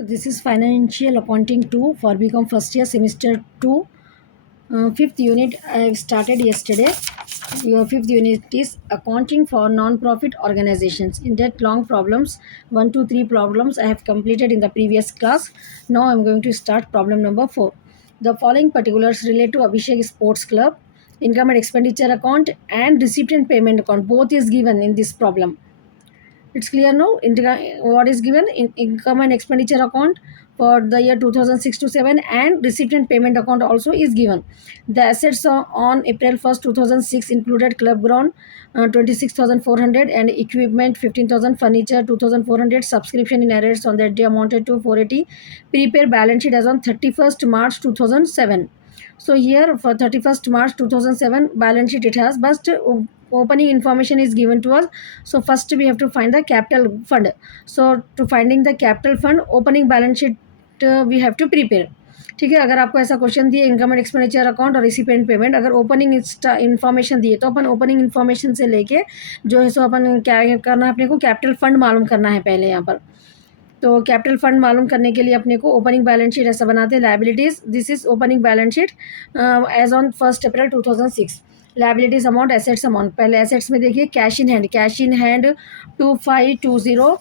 So this is Financial Accounting 2 for BCom first year semester 2. Fifth unit I have started yesterday. Your fifth unit is Accounting for Non-Profit Organizations. In that long problems, 1, 2, 3 problems I have completed in the previous class. Now I am going to start problem number 4. The following particulars relate to Abhishek Sports Club. Income and expenditure account and receipt and payment account both is given in this problem. It's clear now. What is given in income and expenditure account for the year 2006 to 7 and receipt and payment account also is given. The assets on April 1st 2006 included club ground 26,400 and equipment 15,000, furniture 2,400, subscription in arrears on that day amounted to 480. Prepare balance sheet as on 31st March 2007. So here for 31st March 2007 balance sheet it has, but opening information is given to us. So first we have to find the capital fund. So to finding the capital fund, opening balance sheet we have to prepare. ठीक है, अगर आपको ऐसा question दिए income and expenditure account और recipient payment, अगर opening information दिए तो अपन ओपनिंग इन्फॉर्मेशन से लेके जो है सो अपन क्या करना है, अपने को कैपिटल फंड मालूम करना है पहले यहाँ पर. तो कैपिटल फंड मालूम करने के लिए अपने को ओपनिंग बैलेंस शीट ऐसा बनाते हैं. Liabilities, this is opening balance sheet as on 1 April 2006. Liabilities amount, assets amount. पहले एसेट्स में देखिए cash in hand 2520.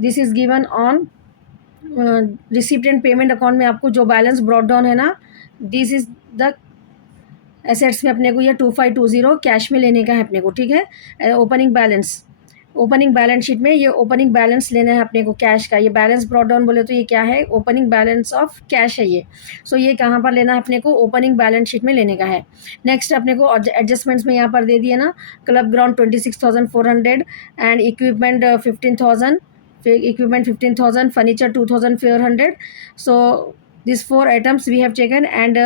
This is given on receipt and payment account में आपको जो बैलेंस ब्रॉट डाउन है ना, दिस इज द एसेट्स में अपने को ये 2520 कैश में लेने का है अपने को. ठीक है, ओपनिंग बैलेंस शीट में ये ओपनिंग बैलेंस लेना है अपने को कैश का. ये बैलेंस ब्रॉट डाउन बोले तो ये क्या है, ओपनिंग बैलेंस ऑफ कैश है ये. सो ये कहाँ पर लेना है अपने को, ओपनिंग बैलेंस शीट में लेने का है. नेक्स्ट अपने को एडजस्टमेंट्स में यहाँ पर दे दिया ना, club ground 26,400 and equipment 15,000, furniture 2,400. So this 4 items we have taken and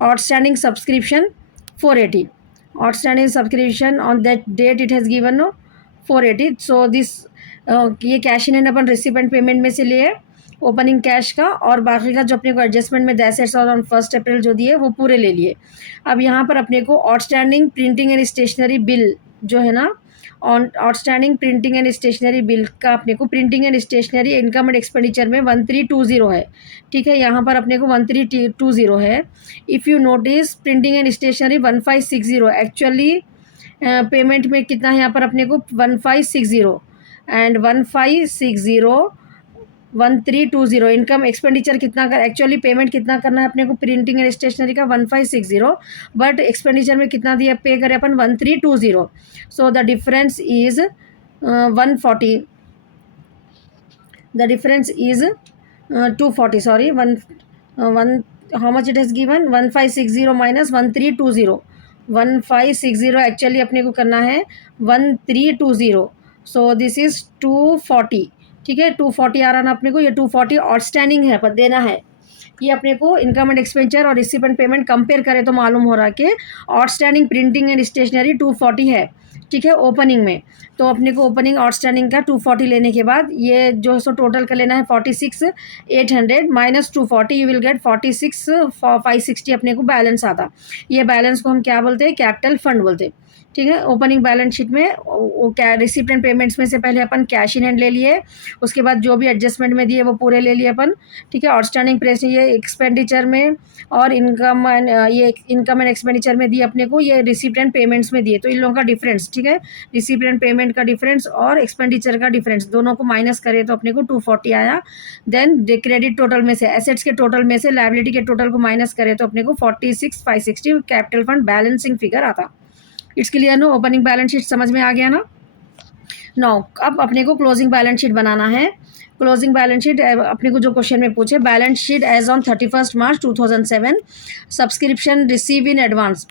outstanding subscription 480. Outstanding subscription on that date it has given no 480. So this ये cash in hand upon receipt and payment में से लिए opening cash का, और बाकी का जो अपने को एडजस्टमेंट में एसेट्स और ऑन 1 अप्रैल जो दिए वो पूरे ले लिए. अब यहाँ पर अपने को outstanding printing and stationery bill जो है ना, on outstanding printing and stationery bill का अपने को printing and stationery income and expenditure में 1320 है. ठीक है, यहाँ पर अपने को 1320 है. If you notice printing and stationery 1560, actually payment में कितना है यहाँ पर अपने को 1560 एंड 1560 1320. इनकम एक्सपेंडिचर कितना कर, एक्चुअली पेमेंट कितना करना है अपने को प्रिंटिंग एंड स्टेशनरी का 1560, बट एक्सपेंडिचर में कितना दिया पे करें अपन 1320. So the difference is 140. The difference is 240. Sorry, one how much it has given 1560 minus 1320. 1560 actually अपने को करना है 1320. So this is 240. ठीक है, 240 आ रहा ना अपने को, ये 240 आउटस्टैंडिंग है पर देना है. ये अपने को इनकम एंड एक्सपेंडिचर और रिसिप्ट एंड पेमेंट कंपेयर करें तो मालूम हो रहा है कि आउटस्टैंडिंग प्रिंटिंग एंड स्टेशनरी 240 है. ठीक है, ओपनिंग में तो अपने को ओपनिंग आउटस्टैंडिंग का 240 लेने के बाद ये जो है सो टोटल कर लेना है 46,800 माइनस 240, यू विल गेट 46,560 अपने को बैलेंस आता. ये बैलेंस को हम क्या बोलते हैं, कैपिटल फंड बोलते हैं. ठीक है, ओपनिंग बैलेंस शीट में क्या रिसिप्ट एंड पेमेंट्स में से पहले अपन कैश इन हैंड ले लिए, उसके बाद जो भी एडजस्टमेंट में दिए वो पूरे ले लिए अपन. ठीक है, आउटस्टैंडिंग प्रेस ये एक्सपेंडिचर में और इनकम एंड एक्सपेंडिचर में दिए अपने को, ये रिसिप्ट एंड पेमेंट्स में दिए. तो इन लोगों का डिफरेंस, ठीक है, रिसिप्ट एंड पेमेंट का डिफरेंस और एक्सपेंडिचर का डिफरेंस दोनों को माइनस करें तो अपने को 240 आया. देन क्रेडिट टोटल में से, एसेट्स के टोटल में से लायबिलिटी के टोटल को माइनस करें तो अपने को 46,560 कैपिटल फंड बैलेंसिंग फिगर आता. It's clear no, opening balance sheet समझ में आ गया ना. नो अब अपने को क्लोजिंग बैलेंस शीट बनाना है. क्लोजिंग बैलेंस शीट अपने को जो क्वेश्चन में पूछे, balance sheet as on 31 March 2007. Subscription receive in advance,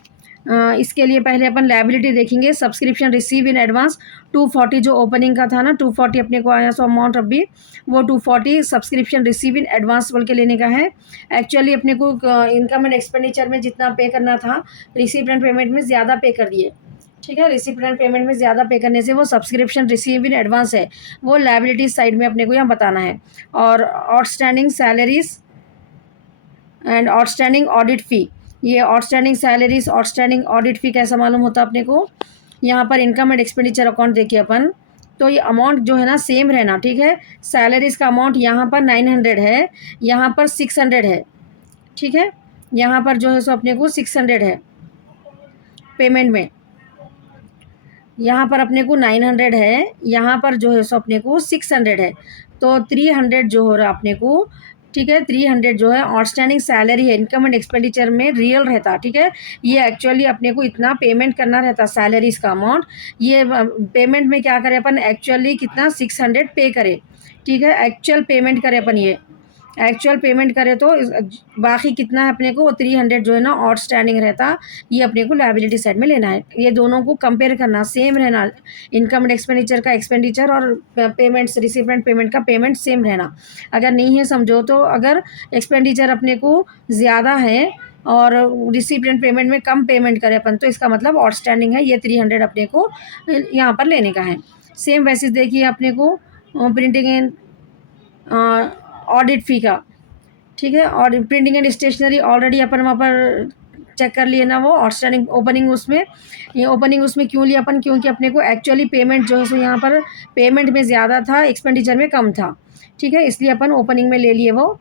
इसके लिए पहले अपन लायबिलिटी देखेंगे. सब्सक्रिप्शन रिसीव इन एडवांस 240 जो ओपनिंग का था ना 240 अपने को आया, सो अमाउंट अभी वो 240 सब्सक्रिप्शन रिसीव इन एडवांस बोल के लेने का है. एक्चुअली अपने को इनकम एंड एक्सपेंडिचर में जितना पे करना था रिसीप्ट एंड पेमेंट में ज़्यादा पे कर दिए. ठीक है, रिसिप्ट एंड पेमेंट में ज़्यादा पे करने से वो सब्सक्रिप्शन रिसीव इन एडवांस है, वो लायबिलिटीज साइड में अपने को यहाँ बताना है. और outstanding salaries and outstanding audit fee, ये outstanding salaries outstanding audit fee कैसा मालूम होता है अपने को. यहाँ पर इनकम एंड एक्सपेंडिचर अकाउंट देखिए अपन तो ये अमाउंट जो है ना सेम रहना, ठीक है। सैलरीज का अमाउंट यहाँ पर 900 है, यहाँ पर 600 है, ठीक है। यहाँ पर जो है सो अपने को 600 है पेमेंट में, यहाँ पर अपने को 900 है, यहाँ पर जो है सो अपने को 600 है, तो 300 जो हो रहा है अपने को, ठीक है। 300 जो है आउटस्टैंडिंग सैलरी है, इनकम एंड एक्सपेंडिचर में रियल रहता, ठीक है। ये एक्चुअली अपने को इतना पेमेंट करना रहता सैलरीज का अमाउंट, ये पेमेंट में क्या करें अपन, एक्चुअली कितना 600 पे करें, ठीक है। एक्चुअल पेमेंट करें अपन, ये एक्चुअल पेमेंट करें तो बाकी कितना है अपने को, वो 300 जो है ना आउटस्टैंडिंग रहता, ये अपने को लायबिलिटी साइड में लेना है। ये दोनों को कंपेयर करना, सेम रहना, इनकम एंड एक्सपेंडिचर का एक्सपेंडिचर और पेमेंट्स रिसिपेंट पेमेंट का पेमेंट सेम रहना। अगर नहीं है समझो तो, अगर एक्सपेंडिचर अपने को ज़्यादा है और रिसिपेंट पेमेंट में कम पेमेंट करें अपन, तो इसका मतलब आउटस्टैंडिंग है, ये 300 अपने को यहाँ पर लेने का है। सेम वैसे देखिए अपने को प्रिंटिंग एंड ऑडिट फ़ी का, ठीक है। और प्रिंटिंग एंड स्टेशनरी ऑलरेडी अपन वहाँ पर चेक कर लिए ना, वो आउटस्टैंडिंग ओपनिंग उसमें, ये ओपनिंग उसमें क्यों लिया अपन, क्योंकि अपने को एक्चुअली पेमेंट जो है सो यहाँ पर पेमेंट में ज़्यादा था, एक्सपेंडिचर में कम था, ठीक है, इसलिए अपन ओपनिंग में ले लिए वो।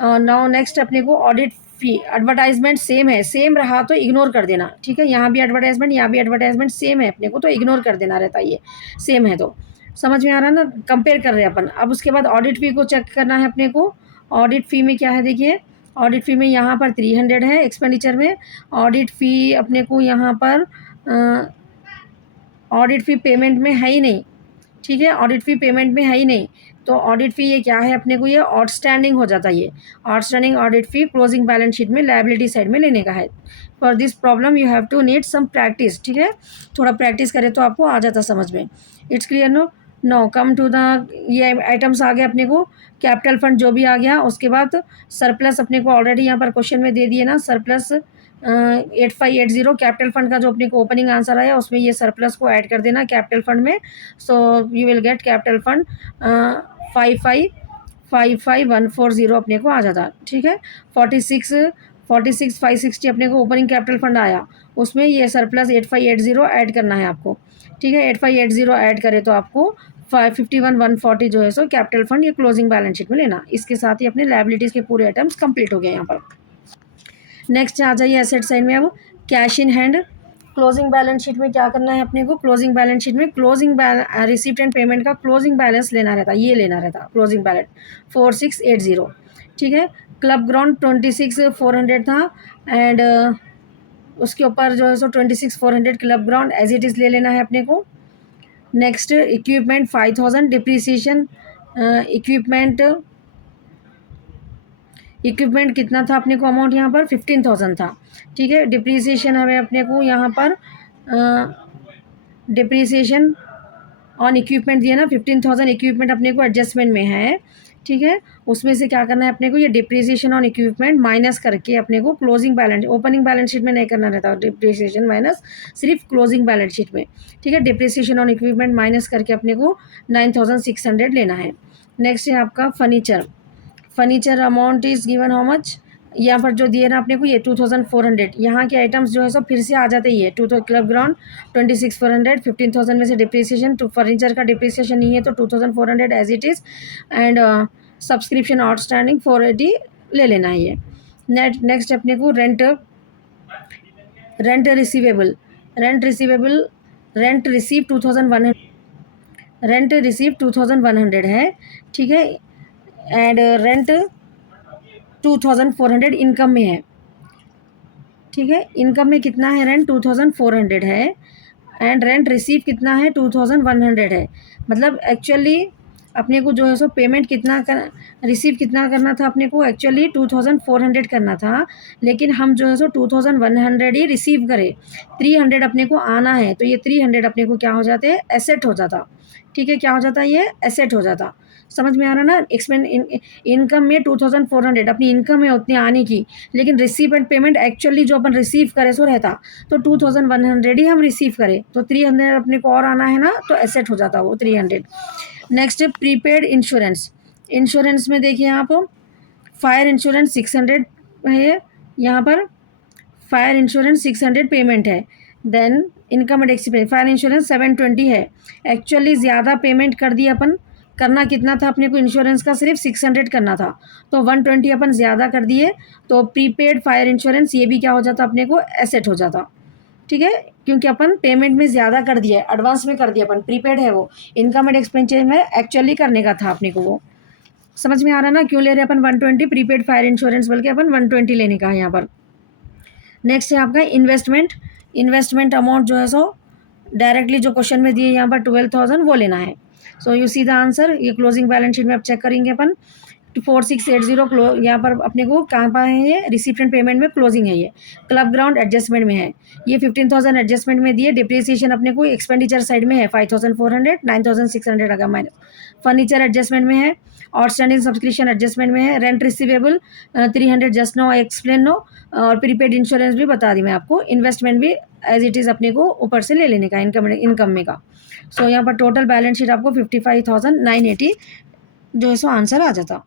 नाउ नेक्स्ट अपने को ऑडिट फ़ी, एडवर्टाइजमेंट सेम है, सेम रहा तो इग्नोर कर देना, ठीक है। यहाँ भी एडवर्टाइजमेंट, यहाँ भी एडवर्टाइजमेंट सेम है अपने को, तो इग्नोर कर देना रहता है, ये सेम है तो समझ में आ रहा है ना, कंपेयर कर रहे हैं अपन। अब उसके बाद ऑडिट फ़ी को चेक करना है अपने को। ऑडिट फ़ी में क्या है देखिए, ऑडिट फ़ी में यहाँ पर 300 है एक्सपेंडिचर में, ऑडिट फ़ी अपने को यहाँ पर ऑडिट फ़ी पेमेंट में है ही नहीं, ठीक है। ऑडिट फ़ी पेमेंट में है ही नहीं, तो ऑडिट फ़ी ये क्या है अपने को, ये आउटस्टैंडिंग हो जाता है, ये outstanding audit fee closing balance sheet में लायबिलिटी साइड में लेने का है। For this problem you have to need some practice, ठीक है, थोड़ा प्रैक्टिस करें तो आपको आ जाता समझ में। It's clear no. No come to the, ये आइटम्स आ गए अपने को, कैपिटल फंड जो भी आ गया, उसके बाद सरप्लस अपने को ऑलरेडी यहाँ पर क्वेश्चन में दे दिए ना, सरप्लस 8580 कैपिटल फंड का जो अपने को ओपनिंग आंसर आया, उसमें ये सरप्लस को ऐड कर देना कैपिटल फंड में। So you will get capital fund 555140 अपने को आ जाता, ठीक है। 46 560 अपने को ओपनिंग कैपिटल फंड आया, उसमें ये सरप्लस 8580 ऐड करना है आपको, ठीक है। 8580 ऐड करें तो आपको 51,140 जो है सो कैपिटल फंड, ये क्लोजिंग बैलेंस शीट में लेना। इसके साथ ही अपने लायबिलिटीज़ के पूरे आइटम्स कंप्लीट हो गए यहाँ पर। नेक्स्ट आ जाइए एसेट साइड में, अब cash in hand. Closing balance sheet में क्या करना है अपने को, क्लोजिंग बैलेंस शीट में क्लोजिंग रिसिप्ट एंड पेमेंट का क्लोजिंग बैलेंस लेना रहता, ये लेना रहता क्लोजिंग बैलेंस 4680, ठीक है। क्लब ग्राउंड 26,400 था, एंड उसके ऊपर जो है सो 26,400 club ground as it is ले लेना है अपने को। नेक्स्ट इक्विपमेंट 5000, डिप्रिसिएशन इक्विपमेंट कितना था अपने को अमाउंट, यहाँ पर 15,000 था, ठीक है। डिप्रिसिएशन हमें अपने को यहाँ पर डिप्रिसिएशन ऑन इक्विपमेंट दिया ना 15,000, इक्विपमेंट अपने को एडजस्टमेंट में है, ठीक है। उसमें से क्या करना है अपने को, ये डिप्रिसिएशन ऑन इक्विपमेंट माइनस करके अपने को closing balance, opening balance sheet में नहीं करना रहता डिप्रिसिएशन माइनस, सिर्फ क्लोजिंग बैलेंस शीट में, ठीक है। डिप्रिसिएशन ऑन इक्विपमेंट माइनस करके अपने को 9,600 लेना है। नेक्स्ट है आपका furniture amount is given how much, यहाँ पर जो दिए ना अपने को ये 2,400, यहाँ के आइटम्स जो है सब फिर से आ जाते ही है। क्लब ग्राउंड 26,400, 15,000 में से डिप्रिसिएशन, तो फर्नीचर का डिप्रिसिएशन नहीं है तो 2,400 as it is, and subscription outstanding 480 ले लेना है ये। नेक्स्ट अपने को रेंट रिसीवेबल, रेंट रिसीव 2,100 है, ठीक है। एंड रेंट 2,400 इनकम में है, ठीक है। इनकम में कितना है, रेंट 2,400 है, एंड रेंट रिसीव कितना है 2,100 है। मतलब एक्चुअली अपने को जो है सो पेमेंट कितना रिसीव कितना करना था अपने को, एक्चुअली 2,400 करना था, लेकिन हम जो है सो 2,100 ही रिसीव करें, 300 अपने को आना है, तो ये 300 अपने को क्या हो जाते हैं, एसेट हो जाता, ठीक है। क्या हो जाता है, ये एसेट हो जाता। समझ में आ रहा ना। इनकम में 2,400 अपनी इनकम है उतनी आने की, लेकिन रिसीव एंड पेमेंट एक्चुअली जो अपन रिसीव करे सो रहता, तो 2,100 ही हम रिसीव करें, तो 300 अपने को और आना है ना, तो एसेट हो जाता वो 300। नेक्स्ट प्रीपेड इंश्योरेंस में देखिए आप, फायर इंश्योरेंस 600 है, यहाँ पर फायर इंश्योरेंस 600 पेमेंट है। Then income and expense fire insurance 720 है। एक्चुअली ज़्यादा पेमेंट कर दिया अपन, करना कितना था अपने को इंश्योरेंस का, सिर्फ 600 करना था, तो 120 अपन ज़्यादा कर दिए, तो प्रीपेड फायर इंश्योरेंस ये भी क्या हो जाता अपने को, एसेट हो जाता। ठीक है, क्योंकि अपन पेमेंट में ज़्यादा कर दिया, एडवांस में कर दिया अपन, प्रीपेड है वो, इनकम एंड एक्सपेंसेस में एक्चुअली करने का था अपने को। वो समझ में आ रहा ना, क्यों ले रहे हैं अपन 120 प्रीपेड फायर इंश्योरेंस, बल्कि अपन 120 लेने का है यहाँ पर। नेक्स्ट है आपका इन्वेस्टमेंट। इन्वेस्टमेंट अमाउंट जो है सो डायरेक्टली जो क्वेश्चन में दिए यहाँ पर 12,000 वो लेना है। So you see the answer, ये क्लोजिंग बैलेंस शीट में आप चेक करेंगे अपन 4680 यहाँ पर अपने को कहाँ पर है, ये रिसिप्ट एंड पेमेंट में क्लोजिंग है, ये क्लब ग्राउंड एडजस्टमेंट में है, ये 15,000 एडजस्टमेंट में दिए, डिप्रिसिएशन अपने को एक्सपेंडिचर साइड में है 5,400, 9,600 अगर माइनस, फर्नीचर एडजस्टमेंट में है, आउटस्टैंडिंग सब्सक्रिप्शन एडजस्टमेंट में है, rent receivable 300 just know explain no, और प्रीपेड इंश्योरेंस भी बता दी मैं आपको, इन्वेस्टमेंट भी एज इट इज़ अपने को ऊपर से ले लेने का इनकम में का। सो यहाँ पर टोटल बैलेंस शीट आपको 55,980 जो है सो आंसर आ जाता।